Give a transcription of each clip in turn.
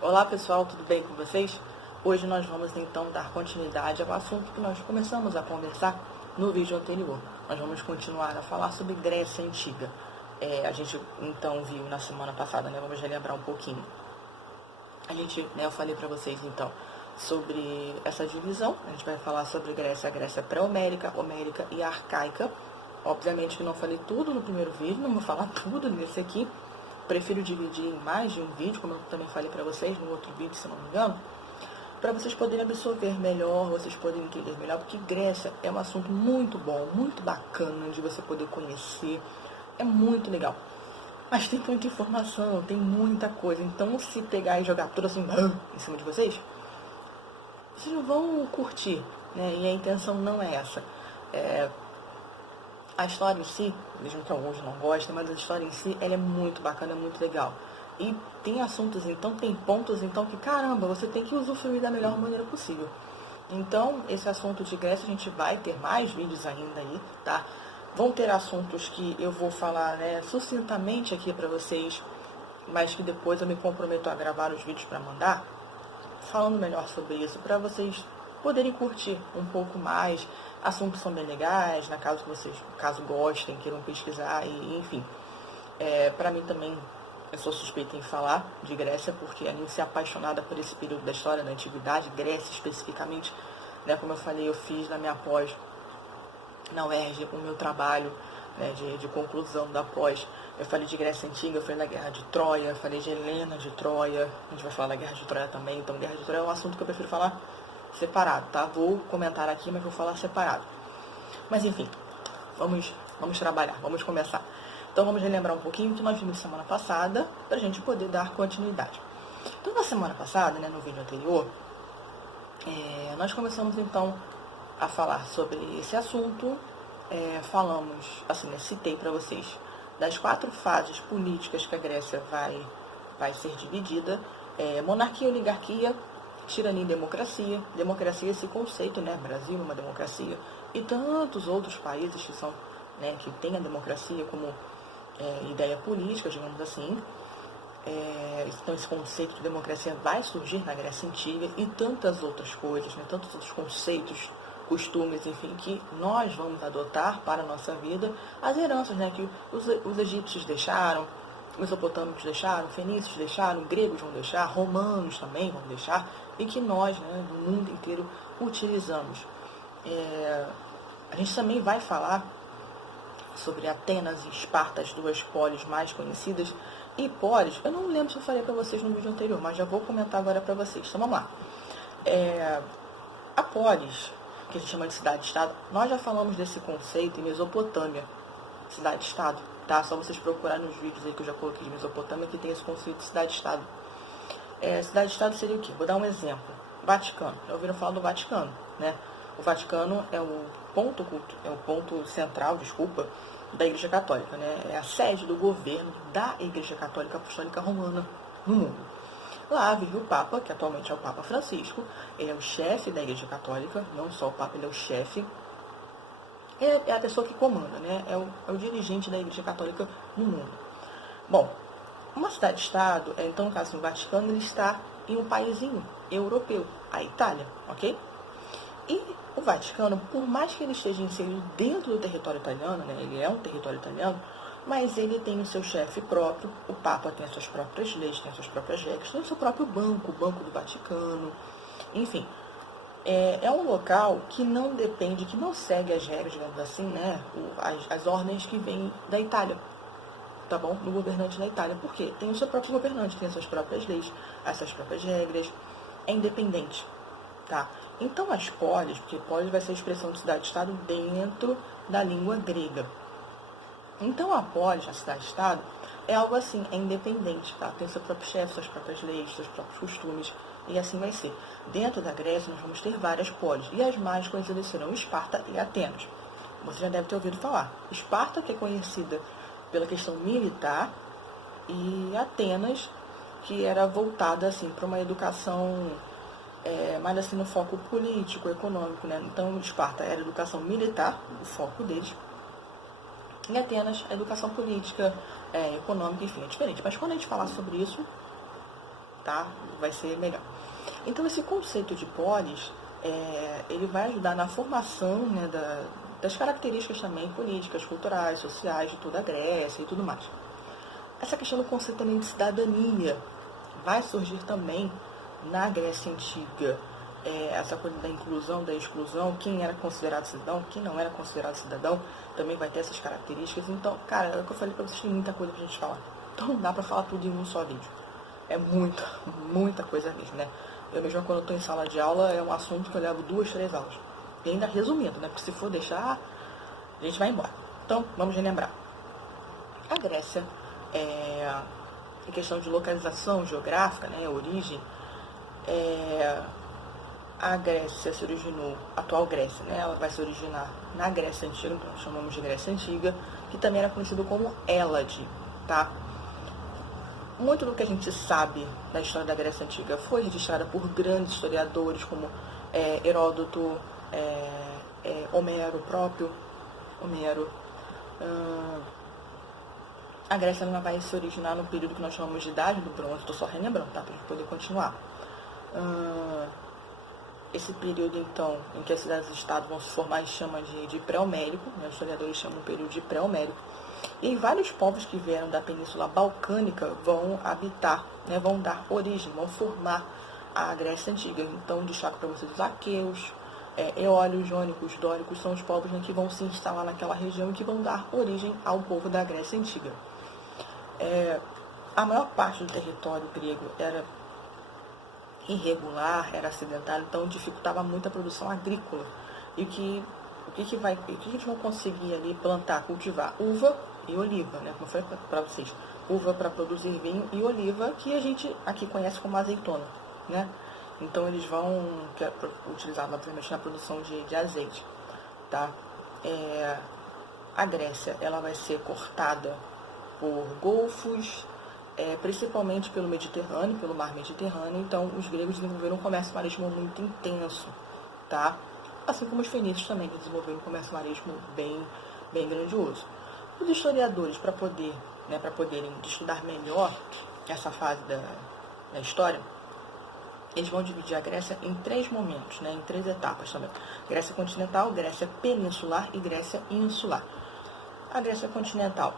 Olá pessoal, tudo bem com vocês? Hoje nós vamos então dar continuidade ao assunto que nós começamos a conversar no vídeo anterior. Nós vamos continuar a falar sobre Grécia Antiga. A gente então viu na semana passada, vamos relembrar um pouquinho. Eu falei para vocês então sobre essa divisão. A gente vai falar sobre a Grécia pré-homérica, homérica e arcaica. Obviamente que não falei tudo no primeiro vídeo, não vou falar tudo nesse aqui. Prefiro dividir em mais de um vídeo, como eu também falei para vocês no outro vídeo, se não me engano, para vocês poderem absorver melhor, vocês poderem entender melhor, porque Grécia é um assunto muito bom, muito bacana de você poder conhecer, é muito legal. Mas tem muita informação, tem muita coisa, então se pegar e jogar tudo assim em cima de vocês não vão curtir, né? E a intenção não é essa. A história em si, mesmo que alguns não gostem, mas a história em si, ela é muito bacana, é muito legal. E tem assuntos, então, tem pontos, então, que caramba, você tem que usufruir da melhor maneira possível. Então, esse assunto de Grécia, a gente vai ter mais vídeos ainda aí, tá? Vão ter assuntos que eu vou falar, sucintamente aqui para vocês, mas que depois eu me comprometo a gravar os vídeos para mandar, falando melhor sobre isso, para vocês poderem curtir um pouco mais. Assuntos são bem legais, caso vocês, caso gostem, queiram pesquisar, e enfim. Para mim também, eu sou suspeita em falar de Grécia, porque além de ser apaixonada por esse período da história, da antiguidade, Grécia especificamente, como eu falei, eu fiz na minha pós, na UERJ, o meu trabalho de conclusão da pós. Eu falei de Grécia Antiga, eu falei da Guerra de Troia, eu falei de Helena de Troia, a gente vai falar da Guerra de Troia também, então Guerra de Troia é um assunto que eu prefiro falar separado, tá? Vou comentar aqui, mas vou falar separado. Mas enfim, vamos trabalhar, vamos começar. Então vamos relembrar um pouquinho o que nós vimos semana passada, para a gente poder dar continuidade. Então na semana passada, no vídeo anterior, nós começamos então a falar sobre esse assunto. Falamos, assim, citei para vocês, das 4 fases políticas que a Grécia vai ser dividida: monarquia, oligarquia, tirania e democracia. Democracia, esse conceito, Brasil uma democracia, e tantos outros países que são, que têm a democracia como ideia política, digamos assim. Então esse conceito de democracia vai surgir na Grécia Antiga, e tantas outras coisas, tantos outros conceitos, costumes, enfim, que nós vamos adotar para a nossa vida, as heranças, que os egípcios deixaram, os mesopotâmicos deixaram, fenícios deixaram, gregos vão deixar, romanos também vão deixar, e que nós, no mundo inteiro, utilizamos. A gente também vai falar sobre Atenas e Esparta, as 2 polis mais conhecidas. E polis, eu não lembro se eu falei para vocês no vídeo anterior, mas já vou comentar agora para vocês. Então vamos lá. A polis, que a gente chama de cidade-estado, nós já falamos desse conceito em Mesopotâmia, cidade-estado, tá? Só vocês procurarem nos vídeos aí que eu já coloquei de Mesopotâmia, que tem esse conceito de cidade-estado. Cidade-estado seria o quê? Vou dar um exemplo. Vaticano. Já ouviram falar do Vaticano, O Vaticano é o ponto central, da Igreja Católica, É a sede do governo da Igreja Católica Apostólica Romana no mundo. Lá vive o Papa, que atualmente é o Papa Francisco. Ele é o chefe da Igreja Católica, não só o Papa, ele é o chefe. É a pessoa que comanda, É o dirigente da Igreja Católica no mundo. Bom, uma cidade-estado, então no caso do Vaticano, ele está em um paísinho europeu, a Itália, ok? E o Vaticano, por mais que ele esteja inserido dentro do território italiano, ele é um território italiano, mas ele tem o seu chefe próprio, o Papa tem as suas próprias leis, tem as suas próprias regras, tem o seu próprio banco, o Banco do Vaticano, enfim. É um local que não depende, que não segue as regras, digamos assim, as ordens que vêm da Itália, tá bom? Do governante da Itália. Por quê? Tem o seu próprio governante, tem as suas próprias leis, as suas próprias regras, é independente, tá? Então as polis, porque polis vai ser a expressão de cidade-estado dentro da língua grega. Então a polis, a cidade-estado, é algo assim, é independente, tá? Tem seu próprio chefe, suas próprias leis, seus próprios costumes, e assim vai ser. Dentro da Grécia nós vamos ter várias polis, e as mais conhecidas serão Esparta e Atenas. Você já deve ter ouvido falar. Esparta, que é conhecida pela questão militar, e Atenas, que era voltada assim para uma educação mais assim no foco político, econômico, Então Esparta era educação militar, o foco deles, e Atenas a educação política, econômica, enfim, é diferente. Mas quando a gente falar sobre isso, tá? Vai ser legal. Então, esse conceito de polis, ele vai ajudar na formação, né, das características também políticas, culturais, sociais de toda a Grécia e tudo mais. Essa questão do conceito também de cidadania vai surgir também na Grécia Antiga. Essa coisa da inclusão, da exclusão, quem era considerado cidadão, quem não era considerado cidadão, também vai ter essas características. Então, cara, é o que eu falei pra vocês, tem muita coisa pra gente falar. Então não dá pra falar tudo em um só vídeo. É muita, muita coisa mesmo, né? Eu mesmo, quando eu tô em sala de aula, é um assunto que eu levo 2, 3 aulas. E ainda resumindo, né? Porque se for deixar, a gente vai embora. Então, vamos relembrar. A Grécia, em questão de localização geográfica, né? Origem, a Grécia se originou, a atual Grécia, né? Ela vai se originar na Grécia Antiga, então nós chamamos de Grécia Antiga, que também era conhecido como Hélade, tá? Muito do que a gente sabe da história da Grécia Antiga foi registrada por grandes historiadores como Heródoto, Homero próprio, a Grécia ela vai se originar no período que nós chamamos de Idade do Bronze, estou só relembrando, tá? Para a gente poder continuar. Esse período, então, em que as cidades-estado vão se formar, chama de pré-homérico, né? Os historiadores chamam o período de pré-homérico. E vários povos que vieram da Península Balcânica vão habitar, né? Vão dar origem, vão formar a Grécia Antiga. Então, destaco para vocês os aqueus, eólios, jônicos, dóricos, são os povos, né, que vão se instalar naquela região e que vão dar origem ao povo da Grécia Antiga. A maior parte do território grego era irregular, era acidentário, então dificultava muito a produção agrícola. E o que eles vão conseguir ali plantar, cultivar? Uva e oliva, né? Como eu falei para vocês, uva para produzir vinho e oliva, que a gente aqui conhece como azeitona, né? Então eles vão utilizar, obviamente, na produção de azeite, tá? A Grécia, ela vai ser cortada por golfos, principalmente pelo Mediterrâneo, pelo mar Mediterrâneo. Então, os gregos desenvolveram um comércio marítimo muito intenso, tá? Assim como os fenícios também, que desenvolveram um comércio marítimo bem grandioso. Os historiadores, para poderem estudar melhor essa fase da história, eles vão dividir a Grécia em 3 momentos, né? Em 3 etapas também. Grécia continental, Grécia peninsular e Grécia insular. A Grécia continental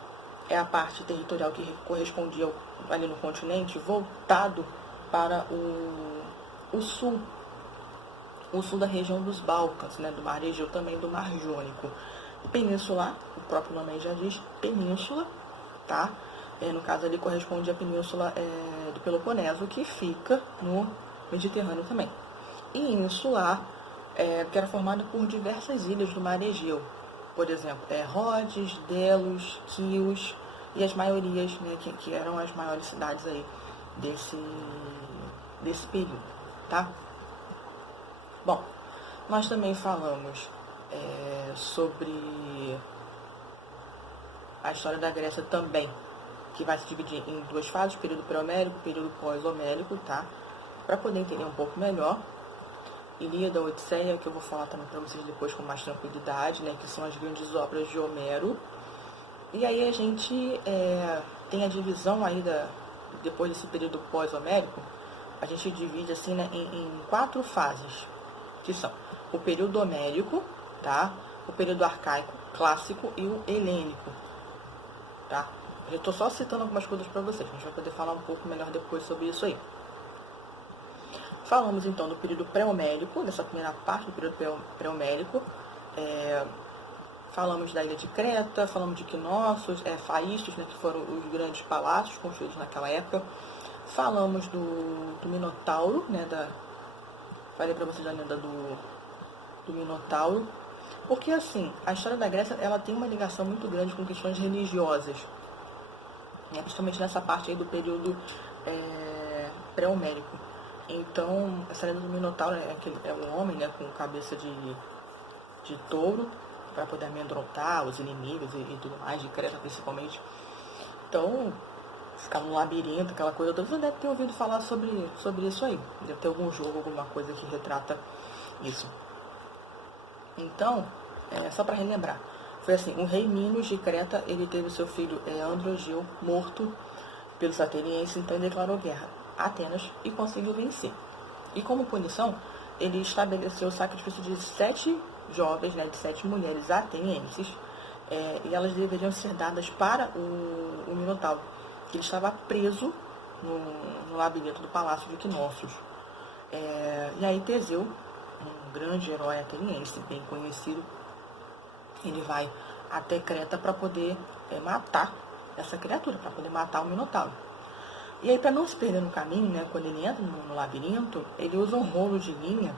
é a parte territorial que correspondia ali no continente, voltado para o sul da região dos Balcãs, né, do Mar Egeu, também do Mar Jônico. Peninsular, o próprio nome aí já diz, península, tá? No caso ali corresponde à península do Peloponeso, que fica no Mediterrâneo também. E insular, que era formado por diversas ilhas do Mar Egeu. Por exemplo, Rhodes, Delos, Quios e as maiorias, né, que eram as maiores cidades aí desse período, tá? Bom, nós também falamos sobre a história da Grécia também, que vai se dividir em 2 fases, período pré-homérico e período pós-homérico, tá? Para poder entender um pouco melhor. Ilíada, Odisseia, que eu vou falar também para vocês depois com mais tranquilidade, né, que são as grandes obras de Homero. E aí a gente tem a divisão aí, depois desse período pós-homérico, a gente divide assim, né, em 4 fases, que são o período homérico, tá? O período arcaico, clássico e o helênico, tá? Eu estou só citando algumas coisas para vocês, a gente vai poder falar um pouco melhor depois sobre isso aí. Falamos então do período pré-homérico, dessa primeira parte do período pré-homérico. Falamos da ilha de Creta, falamos de Knossos, Faístos, né, que foram os grandes palácios construídos naquela época. Falamos do Minotauro, né, falei para vocês da lenda do Minotauro. Porque assim, a história da Grécia ela tem uma ligação muito grande com questões religiosas, né, principalmente nessa parte aí do período pré-homérico. Então, essa lenda do Minotauro é um homem, né, com cabeça de touro, para poder amedrontar os inimigos e tudo mais, de Creta principalmente. Então, ficar no labirinto, aquela coisa toda, você deve ter ouvido falar sobre isso aí. Deve ter algum jogo, alguma coisa que retrata isso. Então, só para relembrar, foi assim, o rei Minos de Creta, ele teve seu filho Androgeu morto pelos atenienses, então ele declarou guerra Atenas e conseguiu vencer. E como punição, ele estabeleceu o sacrifício de 7 jovens, né, de 7 mulheres atenienses, e elas deveriam ser dadas para o Minotauro, que ele estava preso no labirinto do palácio de Knossos. E aí Teseu, um grande herói ateniense, bem conhecido, ele vai até Creta para poder matar essa criatura, para poder matar o Minotauro. E aí, para não se perder no caminho, né, quando ele entra no labirinto, ele usa um rolo de linha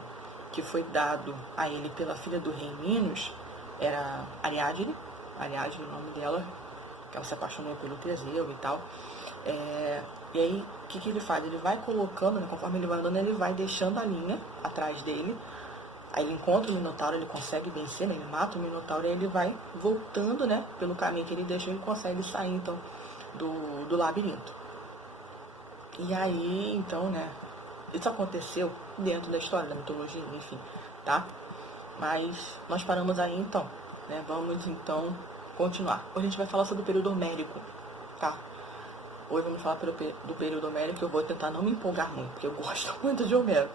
que foi dado a ele pela filha do rei Minos, era Ariadne o nome dela, que ela se apaixonou pelo Teseu e tal. E aí, o que ele faz? Ele vai colocando, né, conforme ele vai andando, ele vai deixando a linha atrás dele. Aí ele encontra o Minotauro, ele consegue vencer, né, ele mata o Minotauro, e aí ele vai voltando, né, pelo caminho que ele deixou, ele consegue sair, então, do labirinto. E aí, então, né, isso aconteceu dentro da história, da mitologia, enfim, tá? Mas nós paramos aí, então, né? Vamos, então, continuar. Hoje a gente vai falar sobre o período homérico, tá? Hoje vamos falar do período homérico, eu vou tentar não me empolgar muito, porque eu gosto muito de Homero,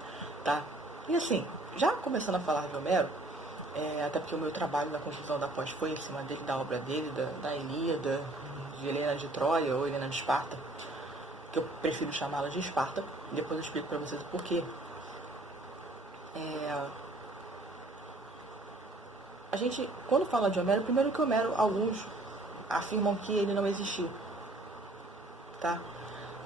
tá? E assim, já começando a falar de Homero, até porque o meu trabalho na construção da pós foi em cima dele, da obra dele, da Ilíada, de Helena de Troia ou Helena de Esparta, que eu prefiro chamá-la de Esparta, depois eu explico para vocês o porquê. A gente, quando fala de Homero, primeiro que Homero, alguns afirmam que ele não existiu, tá?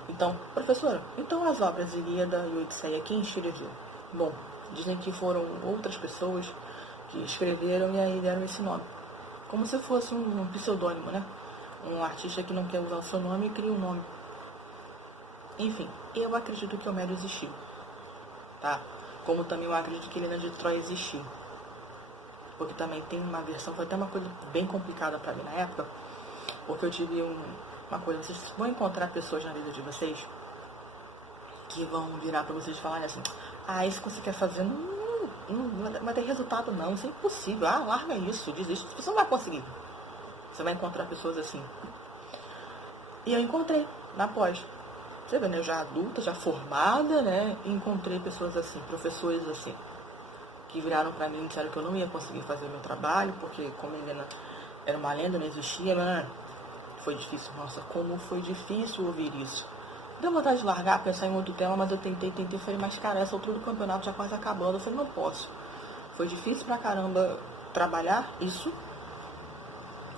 Então, professora, então as obras Ilíada e Odisseia, quem escreveu? Bom, dizem que foram outras pessoas que escreveram e aí deram esse nome, como se fosse um pseudônimo, né? Um artista que não quer usar o seu nome e cria um nome. Enfim, eu acredito que Homero existiu, tá? Como também eu acredito que Helena de Troia existiu. Porque também tem uma versão, foi até uma coisa bem complicada para mim na época, porque eu tive uma coisa, vocês vão encontrar pessoas na vida de vocês que vão virar para vocês e falar assim, isso que você quer fazer não vai ter resultado não, isso é impossível, larga isso, desiste, você não vai conseguir. Você vai encontrar pessoas assim. E eu encontrei na pós. Você vê, né? Eu já adulta, já formada, né? E encontrei pessoas assim, professores assim, que viraram pra mim e disseram que eu não ia conseguir fazer o meu trabalho, porque como Helena era uma lenda, não existia, mas foi difícil. Nossa, como foi difícil ouvir isso. Deu vontade de largar, pensar em outro tema, mas eu tentei, falei, mas cara, essa altura do campeonato já quase acabando. Eu falei, não posso. Foi difícil pra caramba trabalhar isso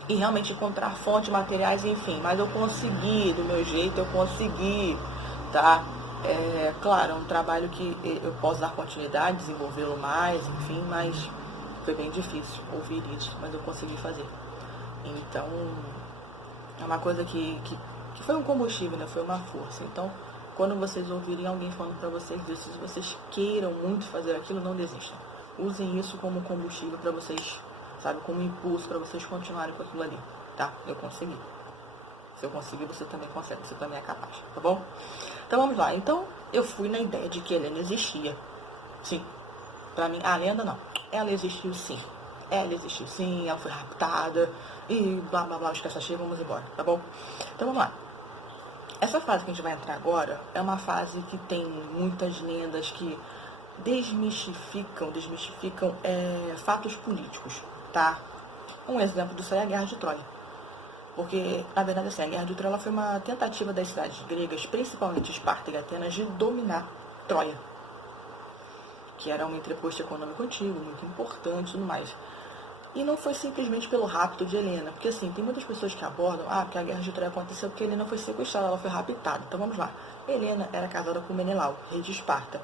e realmente encontrar fontes, materiais, enfim. Mas eu consegui, do meu jeito, eu consegui, tá? Claro, é um trabalho que eu posso dar continuidade, desenvolvê-lo mais, enfim, mas foi bem difícil ouvir isso, mas eu consegui fazer. Então, é uma coisa que foi um combustível, né? Foi uma força. Então, quando vocês ouvirem alguém falando pra vocês isso, se vocês queiram muito fazer aquilo, não desistam. Usem isso como combustível pra vocês, sabe, como impulso para vocês continuarem com aquilo ali, tá? Eu consegui. Se eu conseguir, você também consegue, você também é capaz, tá bom? Então vamos lá. Então eu fui na ideia de que Helena existia. Sim. Pra mim, a lenda não. Ela existiu sim. Ela foi raptada e blá blá blá, esquece a cheia, vamos embora, tá bom? Então vamos lá. Essa fase que a gente vai entrar agora é uma fase que tem muitas lendas que desmistificam fatos políticos, tá? Um exemplo disso é a Guerra de Troia. Porque, na verdade, assim, a Guerra de Troia ela foi uma tentativa das cidades gregas, principalmente Esparta e Atenas, de dominar Troia, que era um entreposto econômico antigo, muito importante e tudo mais. E não foi simplesmente pelo rapto de Helena, porque assim, tem muitas pessoas que abordam, que a Guerra de Troia aconteceu porque Helena foi sequestrada, ela foi raptada. Então vamos lá. Helena era casada com Menelau, rei de Esparta,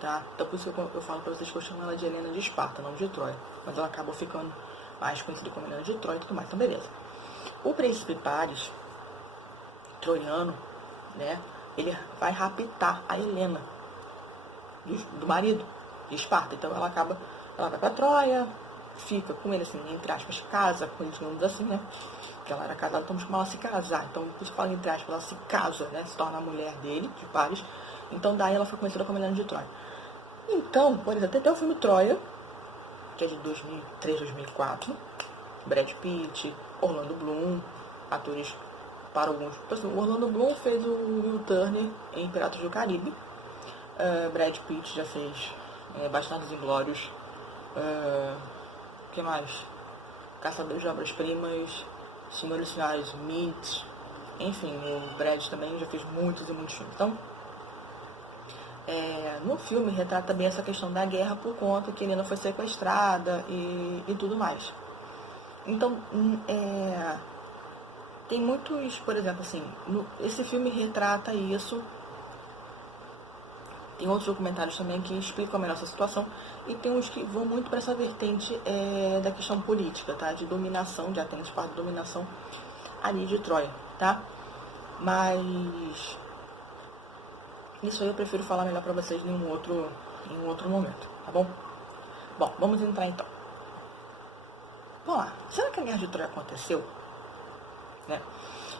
tá? Então por isso eu falo pra vocês que eu chamo ela de Helena de Esparta, não de Troia. Mas ela acabou ficando mais conhecida como Helena de Troia e tudo mais, então beleza. O príncipe Paris, troiano, né, ele vai raptar a Helena, do marido, de Esparta. Então ela vai pra Troia, fica com ele, assim, entre aspas, casa com ele, digamos assim, né, porque ela era casada, então vamos chamar ela se casar. Então, por isso que fala entre aspas, ela se casa, né, se torna a mulher dele, de Paris. Então daí ela foi conhecida como Helena de Troia. Então, por exemplo, até o filme Troia, que é de 2003, 2004, Brad Pitt, Orlando Bloom, atores para alguns. Então, assim, o Orlando Bloom fez o Will Turner em Piratas do Caribe. Brad Pitt já fez Bastardos Inglórios. O que mais? Caçadores de Obras-Primas, Senhores e Senhoras Smith. Enfim, o Brad também já fez muitos e muitos filmes. Então, no filme retrata bem essa questão da guerra por conta que Helena foi sequestrada e tudo mais. Então, tem muitos, por exemplo, assim, esse filme retrata isso. Tem outros documentários também que explicam melhor essa situação. E tem uns que vão muito para essa vertente da questão política, tá? De dominação, de Atenas, parte da dominação ali de Troia, tá? Mas isso aí eu prefiro falar melhor para vocês em um outro momento, tá bom? Bom, vamos entrar então. Vamos lá. Será que a Guerra de Troia aconteceu? Né?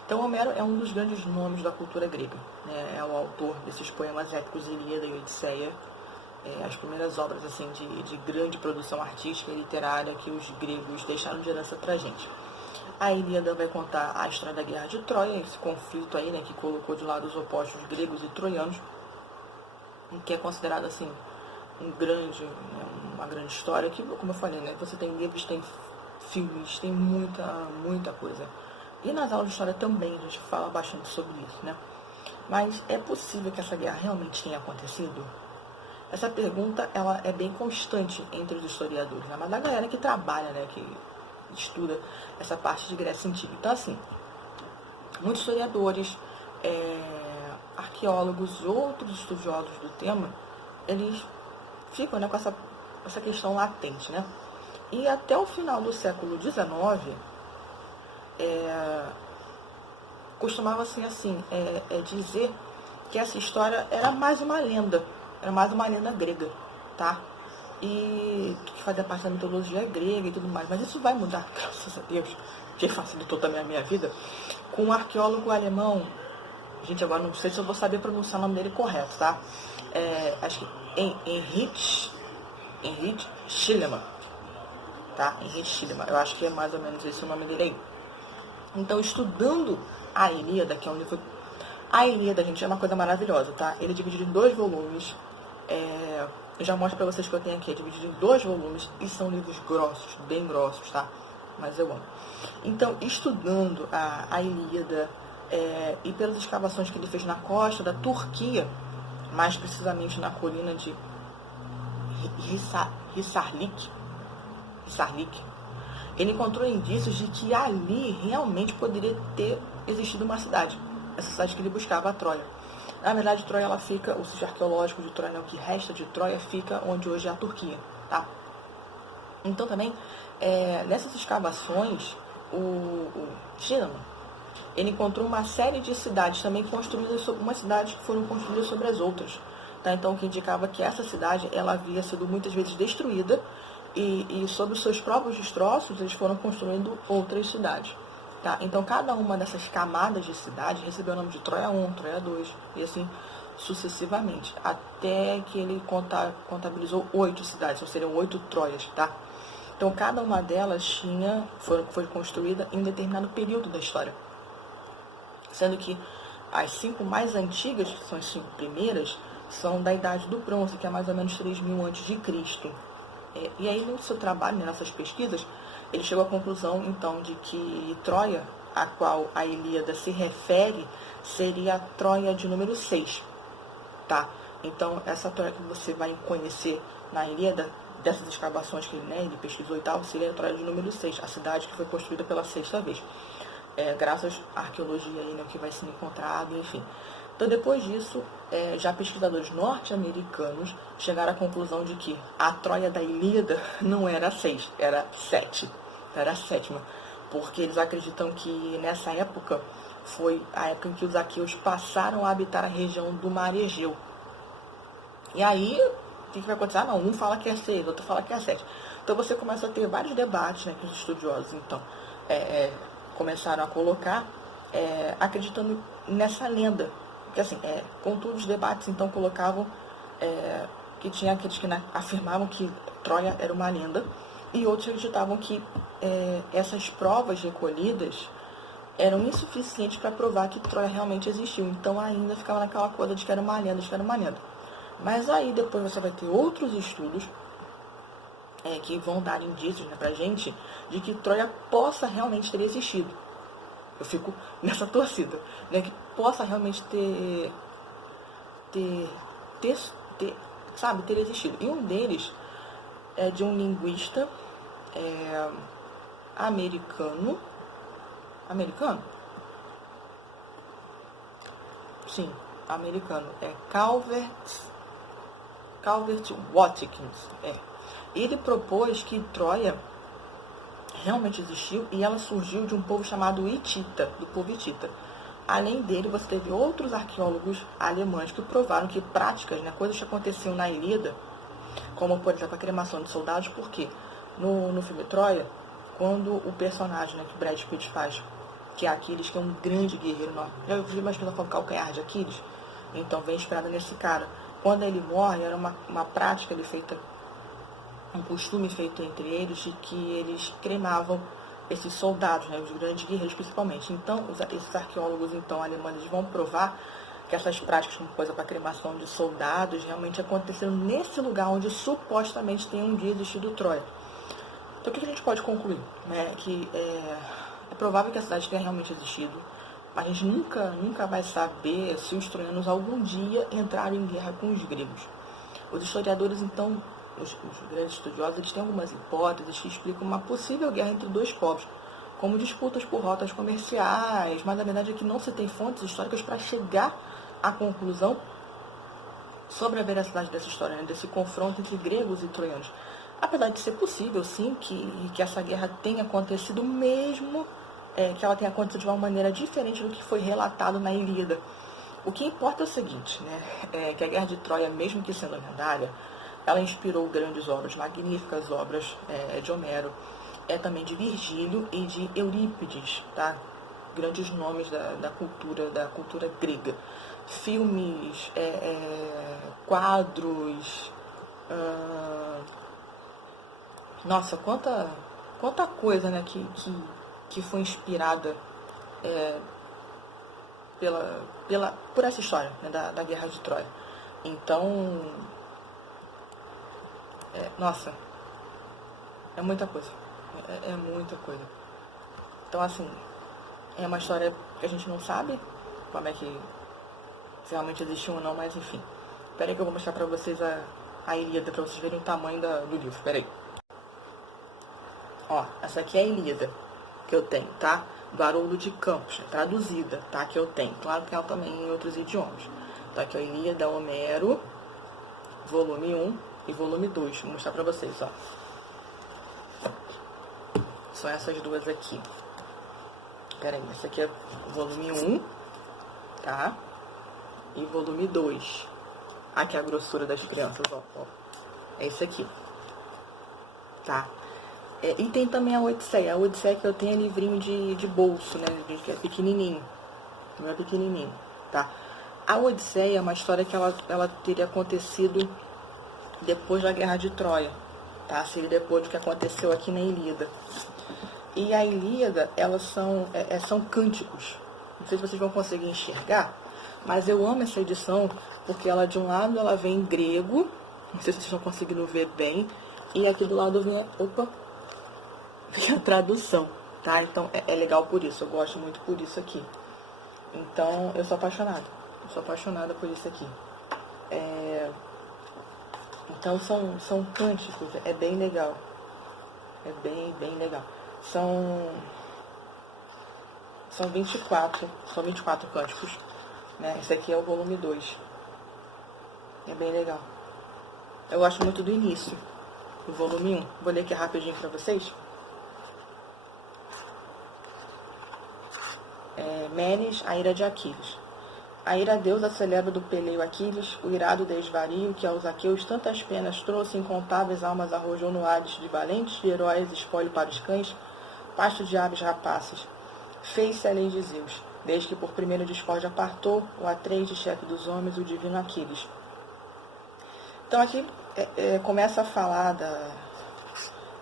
Então, Homero é um dos grandes nomes da cultura grega. Né? É o autor desses poemas épicos Ilíada e Odisseia, as primeiras obras assim, de grande produção artística e literária que os gregos deixaram de herança pra gente. A Ilíada vai contar a história da Guerra de Troia, esse conflito aí, né, que colocou de lado os opostos gregos e troianos, que é considerado assim uma grande história, que, como eu falei, né, você tem livros, tem filmes, tem muita coisa. E nas aulas de história também a gente fala bastante sobre isso, né? Mas é possível que essa guerra realmente tenha acontecido? Essa pergunta, ela é bem constante entre os historiadores, né? Mas a galera que trabalha, né, que estuda essa parte de Grécia Antiga. Então, assim, muitos historiadores, arqueólogos e outros estudiosos do tema, eles ficam, né, com essa questão latente, né? E até o final do século XIX, costumava-se assim, dizer que essa história era mais uma lenda grega, tá? E que fazia parte da mitologia grega e tudo mais. Mas isso vai mudar, graças a Deus, que facilitou também a minha vida, com um arqueólogo alemão. Gente, agora não sei se eu vou saber pronunciar o nome dele correto, tá? Acho que Heinrich Schliemann, tá? Heinrich Schliemann, eu acho que é mais ou menos esse o nome dele aí. Então, estudando a Ilíada, que é um livro... A Ilíada, gente, é uma coisa maravilhosa, tá? Ele é dividido em 2 volumes. Eu já mostro pra vocês que eu tenho aqui. É dividido em 2 volumes e são livros grossos, bem grossos, tá? Mas eu amo. Então, estudando a Ilíada e pelas escavações que ele fez na costa da Turquia, mais precisamente na colina de Hisarlik, ele encontrou indícios de que ali realmente poderia ter existido uma cidade. Essa cidade que ele buscava, a Troia. Na verdade, Troia, ela fica, o sítio arqueológico de Troia, né, o que resta de Troia, fica onde hoje é a Turquia, tá? Então, também, nessas escavações, o Schliemann, ele encontrou uma série de cidades também construídas sobre umas cidades que foram construídas sobre as outras, tá? Então, o que indicava que essa cidade, ela havia sido muitas vezes destruída e sobre os seus próprios destroços, eles foram construindo outras cidades. Tá? Então, cada uma dessas camadas de cidade recebeu o nome de Troia 1, Troia 2, e assim sucessivamente, até que ele contabilizou 8 cidades, ou seriam 8 Troias, tá? Então, cada uma delas foi construída em um determinado período da história. Sendo que as 5 mais antigas, que são as 5 primeiras, são da Idade do Bronze, que é mais ou menos 3.000 a.C. E aí, no seu trabalho, nessas pesquisas, ele chegou à conclusão, então, de que Troia, a qual a Ilíada se refere, seria a Troia de número 6, tá? Então, essa Troia que você vai conhecer na Ilíada, dessas escavações que ele pesquisou e tal, seria a Troia de número 6, a cidade que foi construída pela 6ª vez. Graças à arqueologia aí, né, que vai ser encontrado, enfim. Então, depois disso, já pesquisadores norte-americanos chegaram à conclusão de que a Troia da Ilíada não era 6, era 7. Era a 7ª. Porque eles acreditam que nessa época foi a época em que os aqueus passaram a habitar a região do Mar Egeu. E aí, o que vai acontecer? Não, um fala que é 6, outro fala que é 7. Então, você começa a ter vários debates, né, que os estudiosos, então, começaram a colocar, acreditando nessa lenda. Porque, assim, contudo, os debates, então, colocavam que tinha aqueles que afirmavam que Troia era uma lenda, e outros acreditavam que essas provas recolhidas eram insuficientes para provar que Troia realmente existiu. Então ainda ficava naquela coisa de que era uma lenda, de que era uma lenda. Mas aí depois você vai ter outros estudos que vão dar indícios, né, pra gente de que Troia possa realmente ter existido. Eu fico nessa torcida, né, que possa realmente ter, sabe, ter existido. E um deles é de um linguista americano. Americano? Sim, americano. É Calvert Watkins. Ele propôs que Troia realmente existiu e ela surgiu de um povo chamado Hitita, do povo Hitita. Além dele, você teve outros arqueólogos alemães que provaram que práticas, né, coisas que aconteciam na Ilíada, como, por exemplo, a cremação de soldados, porque no filme Troia, quando o personagem, né, que Brad Pitt faz, que é Aquiles, que é um grande guerreiro, já vi mais pessoas falando calcanhar de Aquiles, então vem inspirado nesse cara. Quando ele morre, era uma prática feita, um costume feito entre eles, de que eles cremavam esses soldados, né, os grandes guerreiros principalmente. Então, esses arqueólogos alemães vão provar que essas práticas, como coisa para cremação de soldados, realmente aconteceram nesse lugar onde supostamente tem um dia existido Troia. Então, o que a gente pode concluir? Né? Que é provável que a cidade tenha realmente existido, mas a gente nunca vai saber se os troianos algum dia entraram em guerra com os gregos. Os historiadores, então, os grandes estudiosos, eles têm algumas hipóteses que explicam uma possível guerra entre dois povos, como disputas por rotas comerciais, mas a verdade é que não se tem fontes históricas para chegar à conclusão sobre a veracidade dessa história, né, desse confronto entre gregos e troianos. Apesar de ser possível, sim, que essa guerra tenha acontecido mesmo, que ela tenha acontecido de uma maneira diferente do que foi relatado na Ilíada. O que importa é o seguinte, né, que a Guerra de Troia, mesmo que sendo lendária, ela inspirou grandes obras, magníficas obras de Homero, também de Virgílio e de Eurípides, tá? Grandes nomes da cultura grega. Filmes, quadros, nossa, quanta coisa, né, que foi inspirada por essa história, né, da Guerra de Troia. Então, nossa, é muita coisa. É muita coisa. Então, assim, é uma história que a gente não sabe como é que se realmente existiu ou não, mas enfim. Espera aí que eu vou mostrar pra vocês a Ilíada, pra vocês verem o tamanho do livro. Espera aí. Ó, essa aqui é a Ilíada que eu tenho, tá? Do Haroldo de Campos, traduzida, tá? Que eu tenho. Claro que ela também em outros idiomas. Então aqui é a Ilíada, Homero, volume 1 e volume 2. Vou mostrar pra vocês, ó. São essas duas aqui. Pera aí, essa aqui é volume 1, tá? E volume 2. Aqui é a grossura das crianças, ó. É esse aqui. Tá? E tem também a Odisseia. A Odisseia que eu tenho é livrinho de bolso, né? Que é pequenininho. Não é pequenininho, tá? A Odisseia é uma história que ela teria acontecido depois da Guerra de Troia, tá? Seria depois do que aconteceu aqui na Ilíada. E a Ilíada, elas são cânticos. Não sei se vocês vão conseguir enxergar, mas eu amo essa edição porque ela, de um lado, ela vem em grego. Não sei se vocês estão conseguindo ver bem. E aqui do lado vem a tradução, tá? Então, é legal por isso. Eu gosto muito por isso aqui. Então, eu sou apaixonada. Eu sou apaixonada por isso aqui. Então, são cânticos. É bem legal. É bem legal. São 24 cânticos, né? Esse aqui é o volume 2. É bem legal. Eu gosto muito do início, do volume 1. Vou ler aqui rapidinho pra vocês. Menes, a ira de Aquiles. A ira deusa celebra do peleio Aquiles, o irado desvario que aos aqueus tantas penas trouxe, incontáveis almas arrojou no Hades, de valentes e heróis espólio para os cães, pasto de aves rapaces. Fez-se a lei de Zeus, desde que por primeira discórdia apartou o Atreide, chefe dos homens, o divino Aquiles. Então aqui começa a falar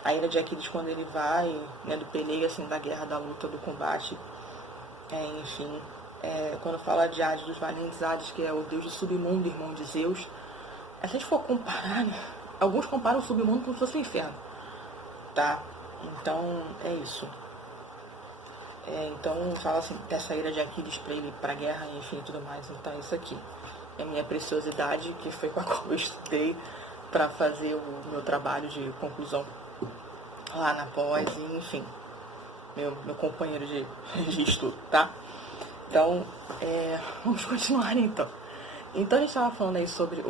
a ira de Aquiles quando ele vai, né, do peleio, assim, da guerra, da luta, do combate. Enfim, quando fala de Hades dos Valentes, Hades, que é o deus do submundo, irmão de Zeus, se a gente for comparar, né, alguns comparam o submundo como se fosse o inferno, tá? Então, é isso. Então, fala assim, dessa ira de Aquiles para ele ir pra guerra, enfim, tudo mais. Então, é isso aqui. É a minha preciosidade, que foi com a qual eu estudei para fazer o meu trabalho de conclusão lá na pós, e, enfim, meu companheiro de estudo, tá? Então, vamos continuar então. Então, a gente estava falando aí sobre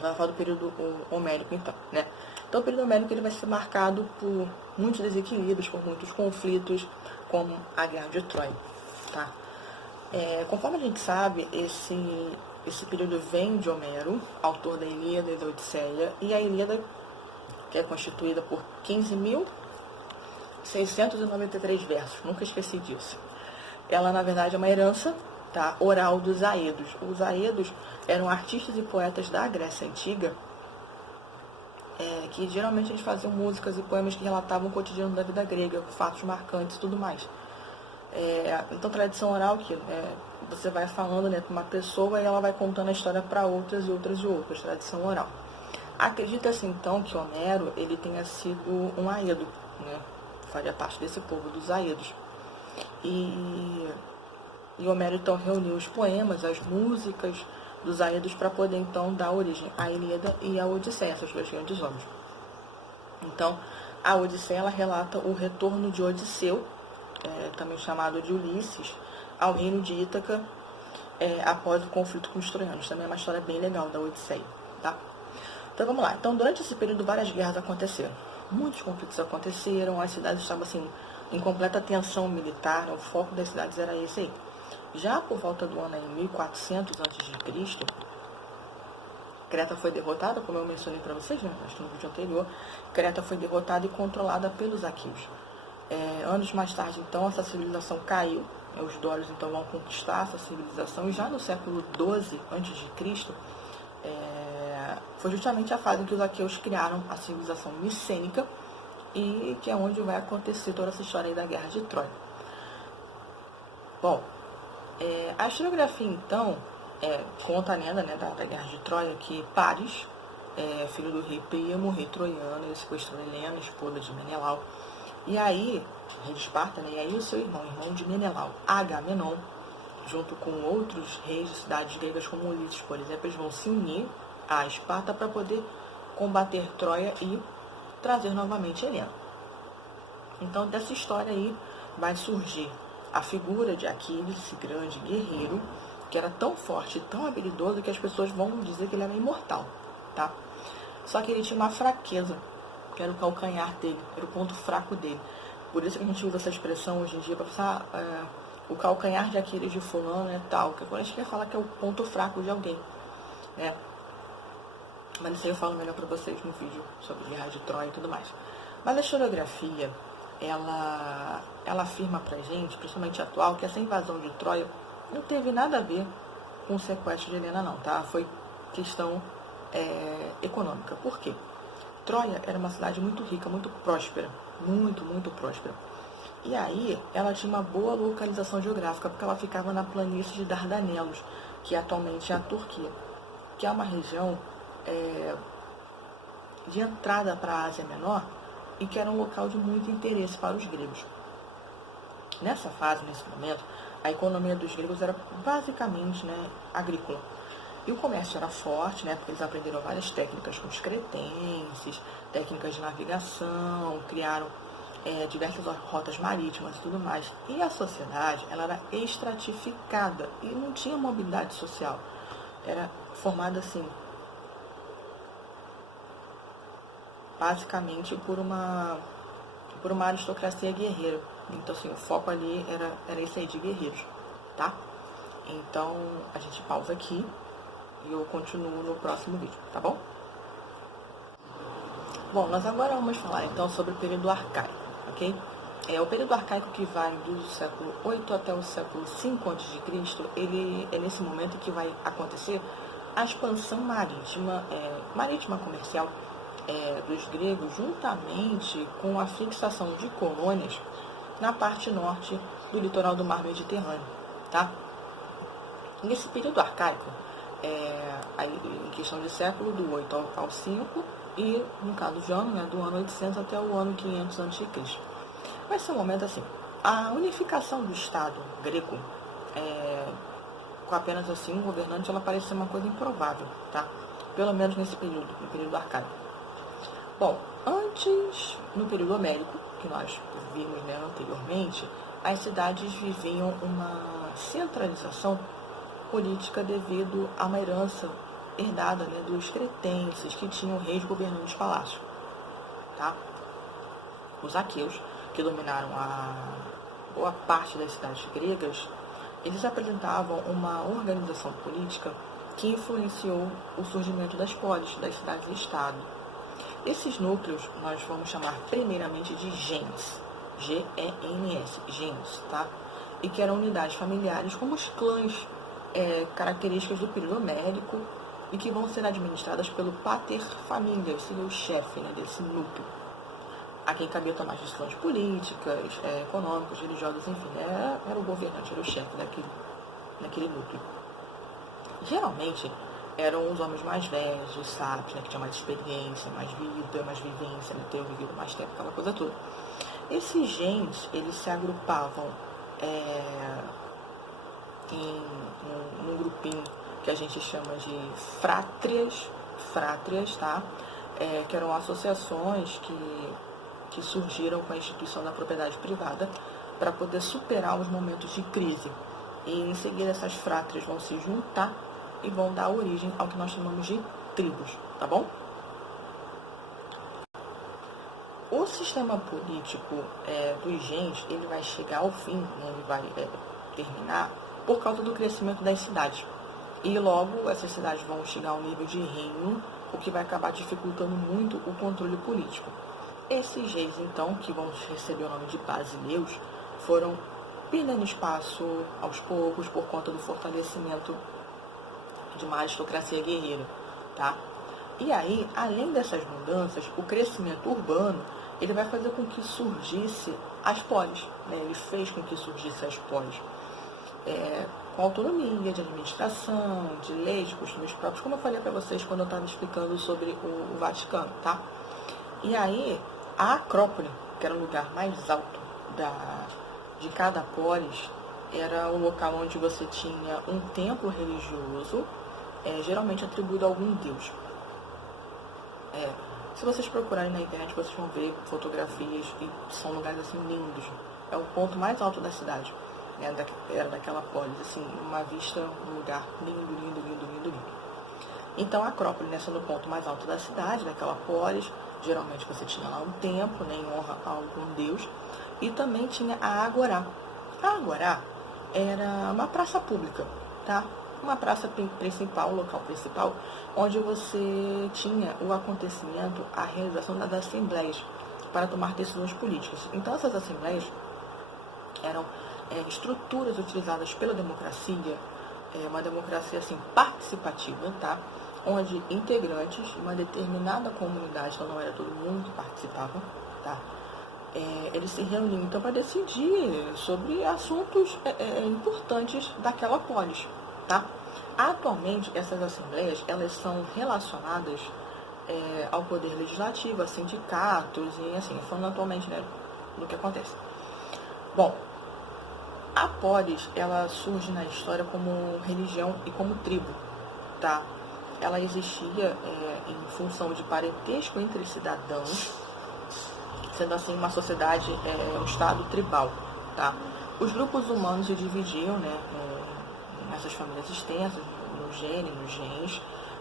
Vamos falar do período homérico, então, né? Então, o período homérico ele vai ser marcado por muitos desequilíbrios, por muitos conflitos, como a Guerra de Troia, tá? Conforme a gente sabe, esse período vem de Homero, autor da Ilíada e da Odisseia, e a Ilíada, que é constituída por 15.693 versos, nunca esqueci disso. Ela, na verdade, é uma herança, tá, oral dos Aedos. Os Aedos eram artistas e poetas da Grécia Antiga, que geralmente eles faziam músicas e poemas que relatavam o cotidiano da vida grega, fatos marcantes e tudo mais. Então, tradição oral que você vai falando, né, para uma pessoa e ela vai contando a história para outras e outras e outras, tradição oral. Acredita-se, então, que Homero ele tenha sido um Aedo, né, faria parte desse povo dos Aedos. E Homero, então, reuniu os poemas, as músicas dos Aedos para poder, então, dar origem à Ilíada e à Odisseia, essas duas grandes obras. Então, a Odisseia, ela relata o retorno de Odisseu, também chamado de Ulisses, ao reino de Ítaca, após o conflito com os troianos. Também é uma história bem legal da Odisseia, tá? Então, vamos lá. Então, durante esse período, várias guerras aconteceram. Muitos conflitos aconteceram, as cidades estavam, assim, em completa tensão militar, o foco das cidades era esse aí. Já por volta do ano 1400 a.C., Creta foi derrotada, como eu mencionei para vocês, né? Acho que no vídeo anterior, Creta foi derrotada e controlada pelos aqueus. Anos mais tarde, então, essa civilização caiu. Os dórios, então, vão conquistar essa civilização. E já no século XII a.C., foi justamente a fase em que os aqueus criaram a civilização micênica, e que é onde vai acontecer toda essa história aí da Guerra de Troia. Bom, a historiografia, então, conta a lenda, né, da Guerra de Troia, que Paris, filho do rei Príamo, rei troiano, ele sequestrou Helena, esposa de Menelau. E aí, rei de Esparta, né, e aí o seu irmão de Menelau, Agamenon, junto com outros reis de cidades gregas como Ulisses, por exemplo, eles vão se unir à Esparta para poder combater Troia e trazer novamente Helena. Então, dessa história aí vai surgir a figura de Aquiles, esse grande guerreiro, que era tão forte e tão habilidoso que as pessoas vão dizer que ele era imortal, tá? Só que ele tinha uma fraqueza, que era o calcanhar dele, era o ponto fraco dele. Por isso que a gente usa essa expressão hoje em dia para falar o calcanhar de Aquiles de fulano é tal, que quando a gente quer falar que é o ponto fraco de alguém, né? Mas isso aí eu falo melhor para vocês no vídeo sobre Guerra de Troia e tudo mais. Mas a historiografia, ela afirma pra gente, principalmente atual, que essa invasão de Troia não teve nada a ver com o sequestro de Helena, não, tá? Foi questão econômica. Por quê? Troia era uma cidade muito rica, muito próspera, muito, muito próspera. E aí, ela tinha uma boa localização geográfica, porque ela ficava na planície de Dardanelos, que atualmente é a Turquia, que é uma região de entrada para a Ásia Menor e que era um local de muito interesse para os gregos. Nessa fase, nesse momento, a economia dos gregos era basicamente, né, agrícola. E o comércio era forte, né, porque eles aprenderam várias técnicas com os cretenses, técnicas de navegação, criaram diversas rotas marítimas e tudo mais. E a sociedade, ela era estratificada e não tinha mobilidade social. Era formada, assim, basicamente por uma aristocracia guerreira. Então, assim, o foco ali era esse aí de guerreiros, tá? Então, a gente pausa aqui e eu continuo no próximo vídeo, tá bom? Bom, nós agora vamos falar, então, sobre o período arcaico, ok? O período arcaico, que vai do século 8 até o século 5 a.C., ele é nesse momento que vai acontecer a expansão marítima comercial dos gregos, juntamente com a fixação de colônias na parte norte do litoral do mar Mediterrâneo, tá? Nesse período arcaico, aí, em questão de século, do 8 ao 5, e, no caso de ano, né, do ano 800 até o ano 500 a.C. Vai ser um momento assim, a unificação do Estado grego, com apenas assim um governante, ela parece ser uma coisa improvável, tá? Pelo menos nesse período, no período arcaico. Bom, antes, no período homérico, que nós vimos, né, anteriormente, as cidades viviam uma centralização política devido a uma herança herdada, né, dos cretenses, que tinham reis governando os palácios, tá? Os aqueus, que dominaram a boa parte das cidades gregas, eles apresentavam uma organização política que influenciou o surgimento das polis, das cidades e estado. Esses núcleos nós vamos chamar primeiramente de gens, G-E-N-S, gens, tá? E que eram unidades familiares como os clãs, características do período homérico, e que vão ser administradas pelo pater familias, seria o chefe, né, desse núcleo, a quem cabia tomar decisões políticas, econômicas, religiosas, enfim, era o governante, era o chefe daquele núcleo. Geralmente eram os homens mais velhos, os sábios, né, que tinham mais experiência, mais vida, mais vivência, né, ter vivido mais tempo, aquela coisa toda. Esses gens, eles se agrupavam num grupinho que a gente chama de frátrias, tá? Que eram associações que surgiram com a instituição da propriedade privada para poder superar os momentos de crise. E em seguida essas frátrias vão se juntar e vão dar origem ao que nós chamamos de tribos, tá bom? O sistema político dos gens, ele vai chegar ao fim, né, ele vai terminar por causa do crescimento das cidades. E logo essas cidades vão chegar ao nível de reino, o que vai acabar dificultando muito o controle político. Esses reis, então, que vão receber o nome de basileus, foram perdendo espaço aos poucos por conta do fortalecimento de uma aristocracia guerreira, tá? E aí, além dessas mudanças, o crescimento urbano, ele vai fazer com que surgisse as polis, né? Ele fez com que surgisse as polis, com autonomia de administração, de leis, de costumes próprios, como eu falei para vocês quando eu estava explicando sobre o Vaticano, tá? E aí, a Acrópole, que era o lugar mais alto de cada polis, era o local onde você tinha um templo religioso, geralmente atribuído a algum deus. Se vocês procurarem na internet, vocês vão ver fotografias e são lugares assim lindos. É o ponto mais alto da cidade. Era daquela polis, assim, uma vista, um lugar lindo. Então a Acrópole, né, sendo o ponto mais alto da cidade, daquela polis, geralmente você tinha lá um templo, né, em honra a algum deus, e também tinha a Agorá. A Agorá era uma praça pública, tá? Uma praça principal, o local principal, onde você tinha o acontecimento, a realização das assembleias para tomar decisões políticas. Então essas assembleias eram estruturas utilizadas pela democracia, uma democracia assim, participativa, tá? Onde integrantes de uma determinada comunidade, então não era todo mundo que participava, tá? Eles se reuniam então para decidir sobre assuntos importantes daquela polis, tá? Atualmente essas assembleias elas são relacionadas ao poder legislativo, a sindicatos e assim, falando atualmente, né, do que acontece. Bom, a polis, ela surge na história como religião e como tribo, tá? Ela existia em função de parentesco entre cidadãos, sendo assim uma sociedade, um estado tribal, tá? Os grupos humanos se dividiam, né, nessas famílias extensas, no gênero, nos gens,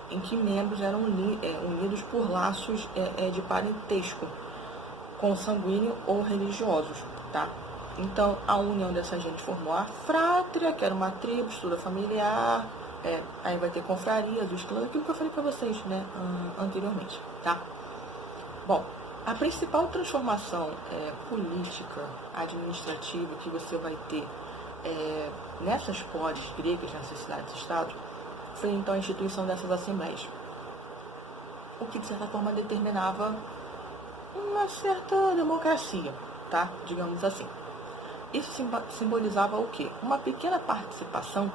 em que membros eram unidos por laços de parentesco, consanguíneo ou religiosos, tá? Então, a união dessa gente formou a frátria, que era uma tribo, estrutura familiar, aí vai ter confrarias, os clãs, aquilo que eu falei para vocês, né, anteriormente, tá? Bom, a principal transformação política, administrativa que você vai ter nessas polis gregas, nessas cidades-estado, foi então a instituição dessas assembleias, o que de certa forma determinava uma certa democracia, tá? Digamos assim. Isso simbolizava o quê? Uma pequena participação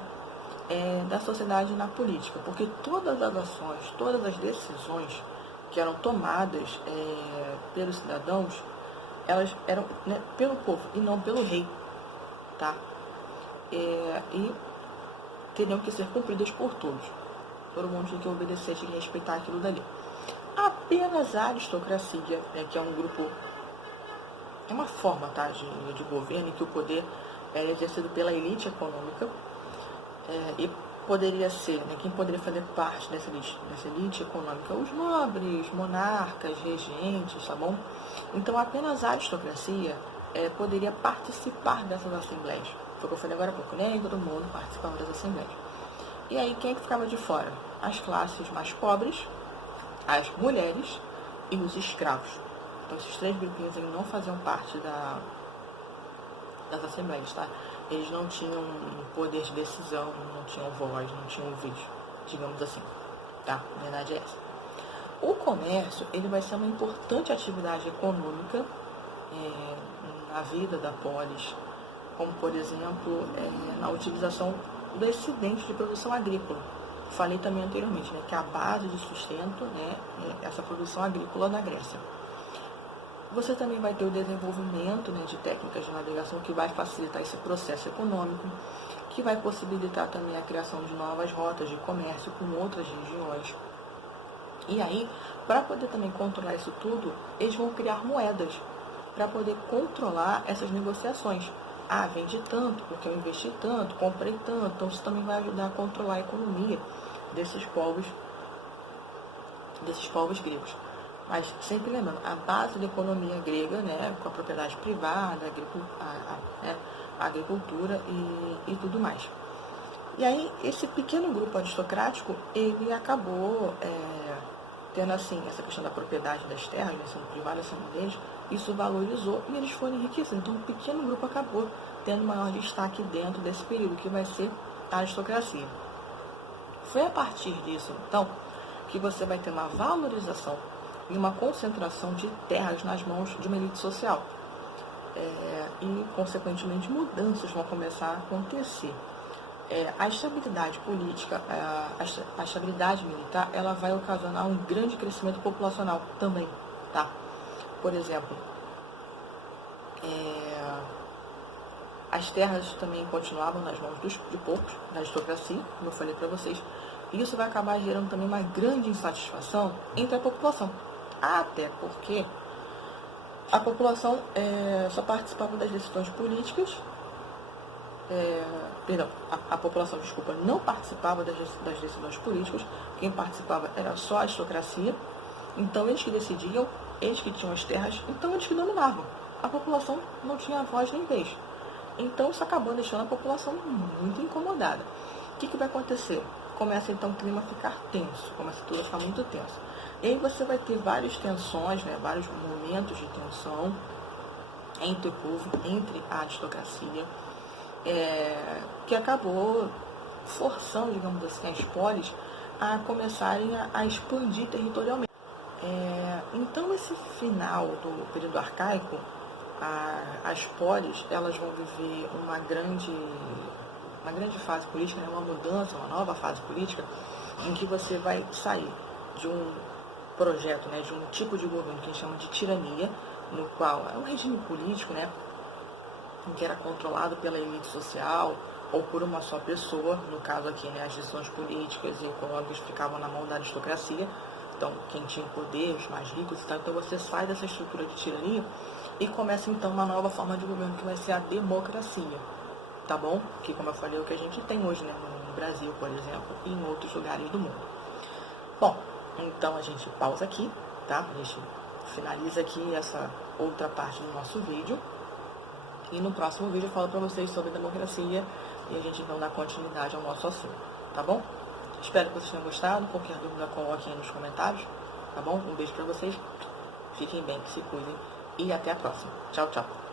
da sociedade na política, porque todas as ações, todas as decisões que eram tomadas pelos cidadãos, elas eram, né, pelo povo e não pelo rei, tá? E teriam que ser cumpridas por todos. Todo mundo tinha que obedecer, tinha que respeitar aquilo dali. Apenas a aristocracia, que é um grupo, é uma forma, tá, de governo em que o poder é exercido pela elite econômica, e poderia ser, né, quem poderia fazer parte dessa elite econômica? Os nobres, monarcas, regentes, tá bom? Então, apenas a aristocracia poderia participar dessas assembleias. Foi o que eu falei agora há pouco, nem todo mundo participava das assembleias. E aí, quem é que ficava de fora? As classes mais pobres, as mulheres e os escravos. Então, esses três grupinhos eles não faziam parte das assembleias, tá? Eles não tinham poder de decisão, não tinham voz, não tinham vídeo, digamos assim, tá? A verdade é essa. O comércio, ele vai ser uma importante atividade econômica na vida da polis, como, por exemplo, na utilização do excedente de produção agrícola. Falei também anteriormente, né, que a base de sustento, né, é essa produção agrícola na Grécia. Você também vai ter o desenvolvimento, né, de técnicas de navegação que vai facilitar esse processo econômico, que vai possibilitar também a criação de novas rotas de comércio com outras regiões. E aí, para poder também controlar isso tudo, eles vão criar moedas para poder controlar essas negociações. Ah, vende tanto, porque eu investi tanto, comprei tanto. Então, isso também vai ajudar a controlar a economia desses povos gregos. Mas sempre lembrando, a base da economia grega, né, com a propriedade privada, a agricultura e tudo mais. E aí, esse pequeno grupo aristocrático, ele acabou tendo, assim, essa questão da propriedade das terras, né, sendo privada, sendo deles, isso valorizou e eles foram enriquecidos. Então, o pequeno grupo acabou tendo maior destaque dentro desse período, que vai ser a aristocracia. Foi a partir disso, então, que você vai ter uma valorização e uma concentração de terras nas mãos de uma elite social. E, consequentemente, mudanças vão começar a acontecer. A estabilidade política, a estabilidade militar, ela vai ocasionar um grande crescimento populacional também, tá? Por exemplo, as terras também continuavam nas mãos de poucos, da aristocracia, como eu falei para vocês, e isso vai acabar gerando também uma grande insatisfação entre a população. Até porque a população só participava das decisões políticas, a população, não participava das decisões políticas, quem participava era só a aristocracia, então eles que decidiam, eles que tinham as terras, então eles que dominavam. A população não tinha voz nem vez. Então isso acabou deixando a população muito incomodada. O que vai acontecer? Começa então o clima a ficar tenso, começa tudo a ficar muito tenso. E aí você vai ter várias tensões, né, vários momentos de tensão entre o povo, entre a aristocracia, que acabou forçando, digamos assim, as polis a começarem a expandir territorialmente. Então, esse final do período arcaico, as polis, elas vão viver uma grande fase política, né, uma mudança, uma nova fase política, em que você vai sair de um projeto, né, de um tipo de governo que a gente chama de tirania, no qual é um regime político, né, que era controlado pela elite social ou por uma só pessoa, no caso aqui, né, as decisões políticas e econômicas ficavam na mão da aristocracia, então quem tinha poder, os mais ricos e tal. Então você sai dessa estrutura de tirania e começa então uma nova forma de governo que vai ser a democracia, tá bom? Que, como eu falei, é o que a gente tem hoje, né, no Brasil, por exemplo, e em outros lugares do mundo. Bom, então a gente pausa aqui, tá? A gente finaliza aqui essa outra parte do nosso vídeo. E no próximo vídeo eu falo para vocês sobre democracia e a gente então dá continuidade ao nosso assunto, tá bom? Espero que vocês tenham gostado. Qualquer dúvida, coloquem aí nos comentários, tá bom? Um beijo para vocês. Fiquem bem, se cuidem e até a próxima. Tchau, tchau.